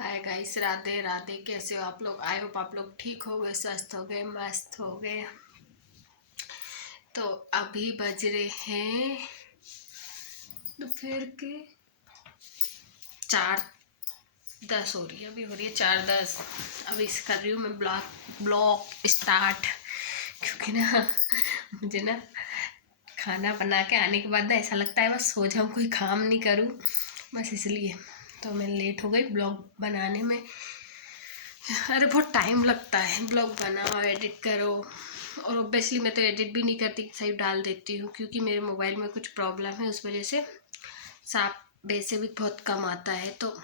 Hi guys, Radhe Radhe. कैसे हो आप लोग? आई होप आप लोग ठीक हो गए, स्वस्थ हो गए, मस्त हो गए। तो अभी बज रहे हैं दोपहर के 4:10 हो रही है। अभी हो रही है 4:10। अभी कर रही हूँ मैं ब्लॉग स्टार्ट, क्योंकि ना मुझे ना खाना बना के आने के बाद ना ऐसा लगता है बस सो जाऊँ, कोई काम नहीं करूँ, बस इसलिए तो मैं लेट हो गई ब्लॉग बनाने में। अरे बहुत टाइम लगता है, ब्लॉग बनाओ, एडिट करो। और ऑब्वियसली मैं तो एडिट भी नहीं करती, सही डाल देती हूँ, क्योंकि मेरे मोबाइल में कुछ प्रॉब्लम है, उस वजह से साफ वैसे भी बहुत कम आता है, तो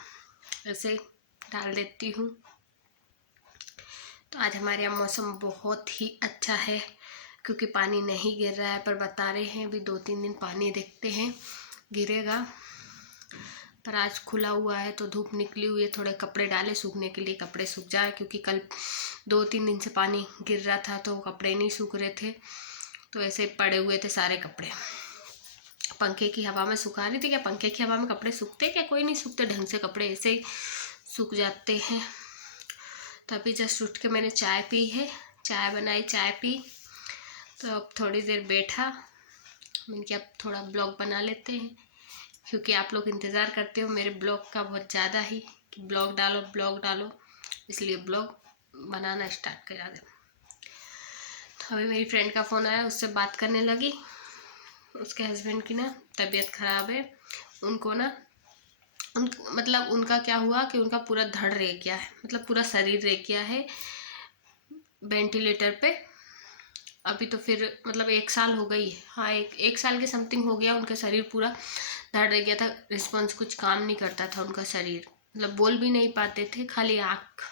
ऐसे डाल देती हूँ। तो आज हमारे यहाँ मौसम बहुत ही अच्छा है, क्योंकि पानी नहीं गिर रहा है, पर बता रहे हैं अभी 2-3 दिन पानी देखते हैं गिरेगा। पर आज खुला हुआ है तो धूप निकली हुई है। थोड़े कपड़े डाले सूखने के लिए, कपड़े सूख जाए, क्योंकि कल 2-3 दिन से पानी गिर रहा था तो कपड़े नहीं सूख रहे थे, तो ऐसे पड़े हुए थे सारे कपड़े। पंखे की हवा में सुखा रही थी। क्या पंखे की हवा में कपड़े सूखते? क्या कोई नहीं सूखते ढंग से, कपड़े ऐसे ही सूख जाते हैं। तभी जस्ट उठ के मैंने चाय पी है, चाय बनाई, चाय पी, तो अब थोड़ी देर बैठा। मैंने क्या अब थोड़ा ब्लॉग बना लेते हैं, क्योंकि आप लोग इंतज़ार करते हो मेरे ब्लॉग का बहुत ज़्यादा ही, कि ब्लॉग डालो ब्लॉग डालो, इसलिए ब्लॉग बनाना स्टार्ट करा दे। तो अभी मेरी फ्रेंड का फ़ोन आया, उससे बात करने लगी। उसके हस्बैंड की ना तबीयत ख़राब है, उनको ना मतलब उनका क्या हुआ कि उनका पूरा धड़ रह गया है, मतलब पूरा शरीर रह गया है वेंटिलेटर पे। अभी तो फिर मतलब 1 साल हो गई है, हाँ, एक साल के समथिंग हो गया। उनका शरीर पूरा धड़ रह गया था, रिस्पॉन्स कुछ काम नहीं करता था उनका शरीर, मतलब बोल भी नहीं पाते थे, खाली आँख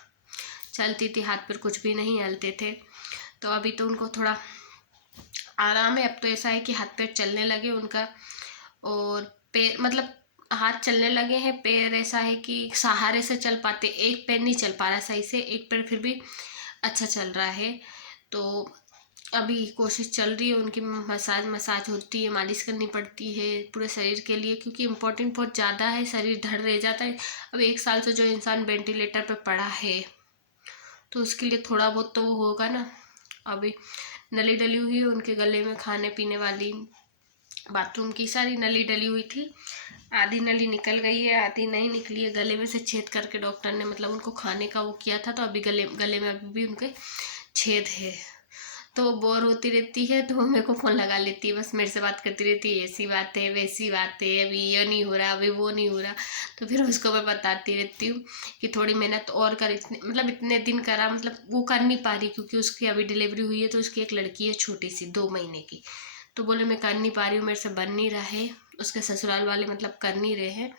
चलती थी, हाथ पर कुछ भी नहीं हिलते थे। तो अभी तो उनको थोड़ा आराम है। अब तो ऐसा है कि हाथ पैर चलने लगे उनका, और पैर मतलब हाथ चलने लगे हैं, पैर ऐसा है कि सहारे से चल पाते। एक पैर नहीं चल पा रहा सही से, एक पैर फिर भी अच्छा चल रहा है। तो अभी कोशिश चल रही है उनकी, मसाज होती है, मालिश करनी पड़ती है पूरे शरीर के लिए, क्योंकि इम्पोर्टेंट बहुत ज़्यादा है, शरीर धड़ रह जाता है। अब 1 साल से जो इंसान वेंटिलेटर पर पड़ा है, तो उसके लिए थोड़ा बहुत तो वो होगा ना। अभी नली डली हुई है उनके गले में, खाने पीने वाली, बाथरूम की सारी नली डली हुई थी। आधी नली निकल गई है, आधी नहीं निकली है। गले में से छेद करके डॉक्टर ने मतलब उनको खाने का वो किया था, तो अभी गले में अभी भी उनके छेद है। तो वो बोर होती रहती है, तो वो मेरे को फ़ोन लगा लेती है, बस मेरे से बात करती रहती है, ऐसी बात है वैसी बात है, अभी ये नहीं हो रहा, अभी वो नहीं हो रहा। तो फिर उसको मैं बताती रहती हूँ कि थोड़ी मेहनत और कर, इतने मतलब इतने दिन करा, मतलब वो कर नहीं पा रही, क्योंकि उसकी अभी डिलीवरी हुई है, तो उसकी एक लड़की है छोटी सी 2 महीने की। तो बोले मैं कर नहीं पा रही हूँ, मेरे से बन नहीं रहा है। उसके ससुराल वाले मतलब कर नहीं रहे हैं,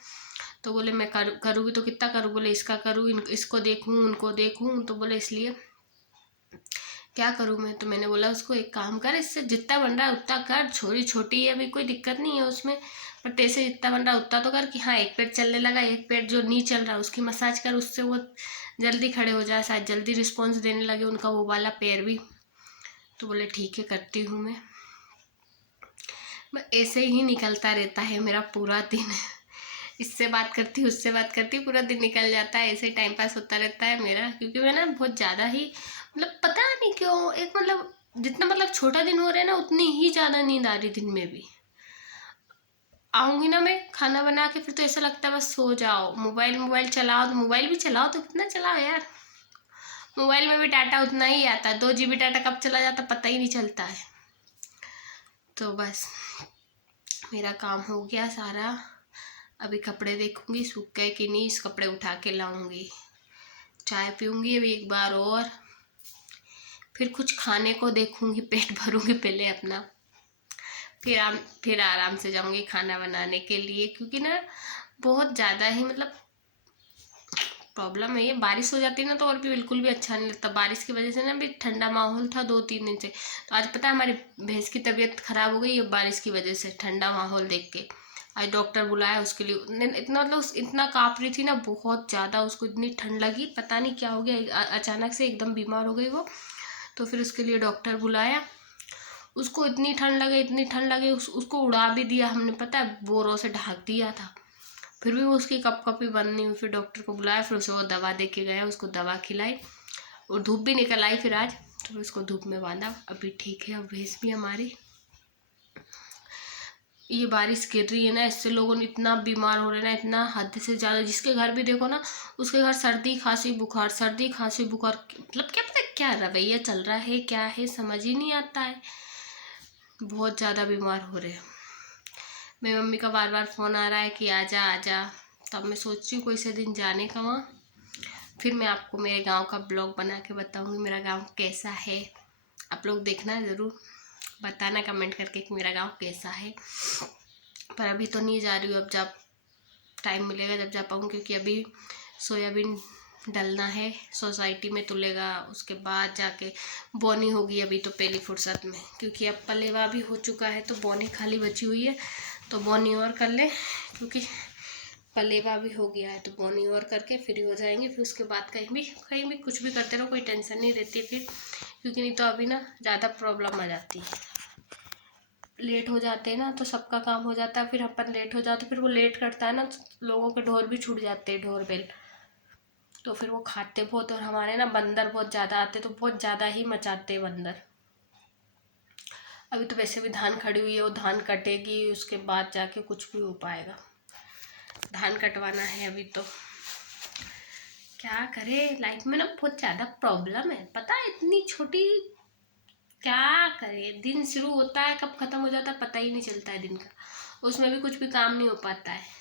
तो बोले मैं करूँगी तो कितना करूँ? बोले इसका करूँ, इसको देखूँ, उनको देखूँ, तो बोले इसलिए क्या करूँ मैं? तो मैंने बोला उसको एक काम कर, इससे जितना बन रहा है उतना कर, छोरी छोटी है अभी, कोई दिक्कत नहीं है उसमें, पर तेरे से जितना बन रहा है उतना तो कर, कि हाँ एक पैर चलने लगा, एक पैर जो नहीं चल रहा उसकी मसाज कर, उससे वो जल्दी खड़े हो जाए, शायद जल्दी रिस्पॉन्स देने लगे उनका वो वाला पैर भी। तो बोले ठीक है, करती हूँ मैं। ऐसे ही निकलता रहता है मेरा पूरा दिन। इससे बात करती हूँ, उससे बात करती हूँ, पूरा दिन निकल जाता है, ऐसे ही टाइम पास होता रहता है मेरा। क्योंकि मैं ना बहुत ज़्यादा ही मतलब पता नहीं क्यों, एक मतलब जितना मतलब छोटा दिन हो रहा है ना, उतनी ही ज़्यादा नींद आ रही दिन में भी। आऊँगी ना मैं खाना बना के, फिर तो ऐसा लगता है बस सो जाओ, मोबाइल चलाओ, तो मोबाइल भी चलाओ तो कितना चलाओ यार। मोबाइल में भी डाटा उतना ही आता है, 2 GB डाटा कब चला जाता पता ही नहीं चलता है। तो बस मेरा काम हो गया सारा। अभी कपड़े देखूंगी सूख गए कि नहीं, इस कपड़े उठा के लाऊंगी, चाय पीऊंगी अभी एक बार, और फिर कुछ खाने को देखूंगी, पेट भरूंगी पहले अपना, फिर आराम से जाऊंगी खाना बनाने के लिए। क्योंकि ना बहुत ज़्यादा ही मतलब प्रॉब्लम है ये, बारिश हो जाती है ना तो और भी बिल्कुल भी अच्छा नहीं लगता। बारिश की वजह से ना भी ठंडा माहौल था 2-3 दिन से, तो आज पता है हमारी भैंस की तबीयत खराब हो गई है बारिश की वजह से, ठंडा माहौल देख के। आज डॉक्टर बुलाया उसके लिए, इतना मतलब इतना काँप रही थी ना बहुत ज़्यादा, उसको इतनी ठंड लगी, पता नहीं क्या हो गया, अचानक से एकदम बीमार हो गई वो। तो फिर उसके लिए डॉक्टर बुलाया, उसको इतनी ठंड लगे, इतनी ठंड लगे, उसको उड़ा भी दिया हमने, पता है बोरों से ढक दिया था। फिर भी वो उसकी कप कप ही बंद नहीं हुई। फिर डॉक्टर को बुलाया, फिर उसे वो दवा दे के गया, उसको दवा खिलाई और धूप भी निकल आई फिर आज, तो उसको धूप में बांधा, अभी ठीक है। अब भैंस भी हमारी, ये बारिश गिर रही है ना, इससे लोगों ने इतना बीमार हो रहे हैं ना, इतना हद से ज़्यादा। जिसके घर भी देखो ना, उसके घर सर्दी खांसी बुखार, सर्दी खांसी बुखार। मतलब क्या पता क्या रवैया चल रहा है, क्या है समझ ही नहीं आता है। बहुत ज़्यादा बीमार हो रहे हैं। मेरी मम्मी का बार बार फ़ोन आ रहा है कि आजा आजा, तब मैं सोच रही हूँ कोई से दिन जाने का वहाँ। फिर मैं आपको मेरे गांव का ब्लॉग बना के बताऊँगी मेरा गांव कैसा है। आप लोग देखना ज़रूर, बताना कमेंट करके कि मेरा गांव कैसा है। पर अभी तो नहीं जा रही हूँ, अब जब टाइम मिलेगा जब जा पाऊँगी, क्योंकि अभी सोयाबीन डलना है, सोसाइटी में तुलेगा, उसके बाद जाके बोनी होगी। अभी तो पहली फुर्सत में, क्योंकि अब पलेवा भी हो चुका है तो बोनी खाली बची हुई है, तो बोनी और कर ले, क्योंकि पलेवा भी हो गया है। तो बोनी और करके फ्री हो जाएंगे, फिर उसके बाद कहीं भी कुछ भी करते रहो, कोई टेंशन नहीं रहती फिर, क्योंकि नहीं तो अभी ना ज़्यादा प्रॉब्लम आ जाती है। लेट हो जाते हैं ना तो सबका काम हो जाता है, फिर अपन लेट हो जाते, फिर वो लेट करता है ना तो लोगों के ढोर भी छूट जाते हैं, ढोर बेल, तो फिर वो खाते बहुत। और हमारे ना बंदर बहुत ज़्यादा आते, तो बहुत ज़्यादा ही मचाते हैं बंदर। अभी तो वैसे भी धान खड़ी हुई है, वो धान कटेगी, उसके बाद जाके कुछ भी हो पाएगा। धान कटवाना है अभी तो, क्या करे। लाइफ में ना बहुत ज़्यादा प्रॉब्लम है, पता है, इतनी छोटी, क्या करे। दिन शुरू होता है कब ख़त्म हो जाता है पता ही नहीं चलता है दिन का, उसमें भी कुछ भी काम नहीं हो पाता है।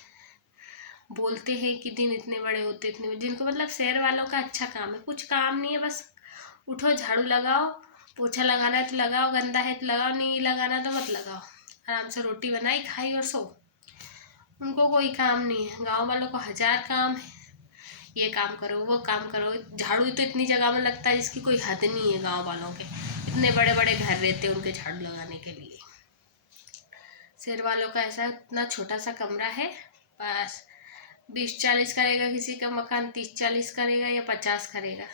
बोलते हैं कि दिन इतने बड़े होते, इतने बड़े, जिनको मतलब शहर वालों का अच्छा काम है, कुछ काम नहीं है, बस उठो झाड़ू लगाओ, पोछा लगाना है तो लगाओ, गंदा है तो लगाओ, नहीं लगाना तो मत लगाओ, आराम से रोटी बनाई खाई और सो। उनको कोई काम नहीं है। गांव वालों को 1000 काम है, ये काम करो वो काम करो। झाड़ू तो इतनी जगह में लगता है जिसकी कोई हद नहीं है। गांव वालों के इतने बड़े बड़े घर रहते हैं उनके झाड़ू लगाने के लिए। शहर वालों का ऐसा इतना छोटा सा कमरा है, बस 20-40 करेगा किसी का मकान, 30-40 करेगा या 50 करेगा,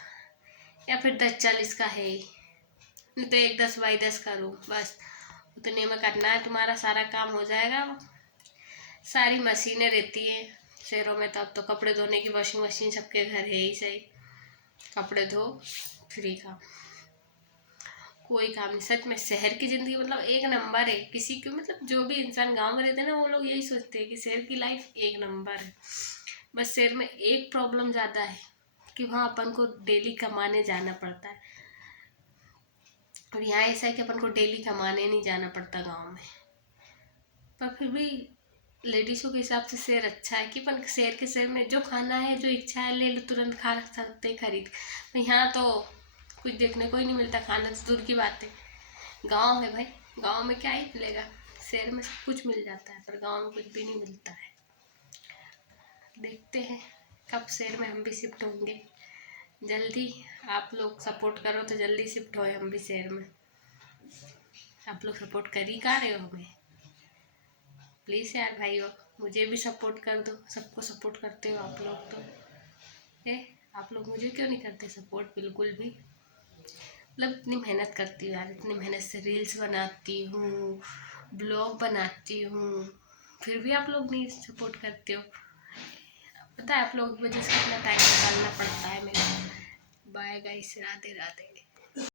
या फिर 10-40 का है, नहीं तो 1 10 बाई 10 करो, बस उतने में करना है, तुम्हारा सारा काम हो जाएगा। सारी मशीनें रहती है शहरों में, तो अब तो कपड़े धोने की वॉशिंग मशीन सबके घर है ही सही, कपड़े धो फ्री का, कोई काम नहीं। सच में शहर की ज़िंदगी मतलब एक नंबर है। किसी को मतलब जो भी इंसान गांव में रहते हैं ना, वो लोग यही सोचते हैं कि शहर की लाइफ एक नंबर है। बस शहर में एक प्रॉब्लम ज़्यादा है कि वहाँ अपन को डेली कमाने जाना पड़ता है, और यहाँ ऐसा है कि अपन को डेली कमाने नहीं जाना पड़ता गाँव में। पर फिर भी लेडीज़ों के हिसाब से शहर अच्छा है, कि अपन शहर के शहर में जो खाना है, जो इच्छा है ले लो, तुरंत खा सकते खरीद। यहाँ तो कुछ देखने को ही नहीं मिलता, खाना तो दूर की बात है। गांव है भाई, गांव में क्या ही मिलेगा, शहर में सब कुछ मिल जाता है, पर गांव में कुछ भी नहीं मिलता है। देखते हैं कब शहर में हम भी शिफ्ट होंगे, जल्दी। आप लोग सपोर्ट करो तो जल्दी शिफ्ट होए हम भी शहर में। आप लोग सपोर्ट कर ही कहाँ रहे हो हमें, प्लीज़ यार भाइयों, मुझे भी सपोर्ट कर दो। सबको सपोर्ट करते हो आप लोग तो है, आप लोग मुझे क्यों नहीं करते सपोर्ट बिल्कुल भी। मतलब इतनी मेहनत करती हूँ यार, इतनी मेहनत से रील्स बनाती हूँ, ब्लॉग बनाती हूँ, फिर भी आप लोग नहीं सपोर्ट करते हो। पता है आप लोग की वजह से कितना टाइम निकालना पड़ता है मेरा। Bye guys, Radhe Radhe.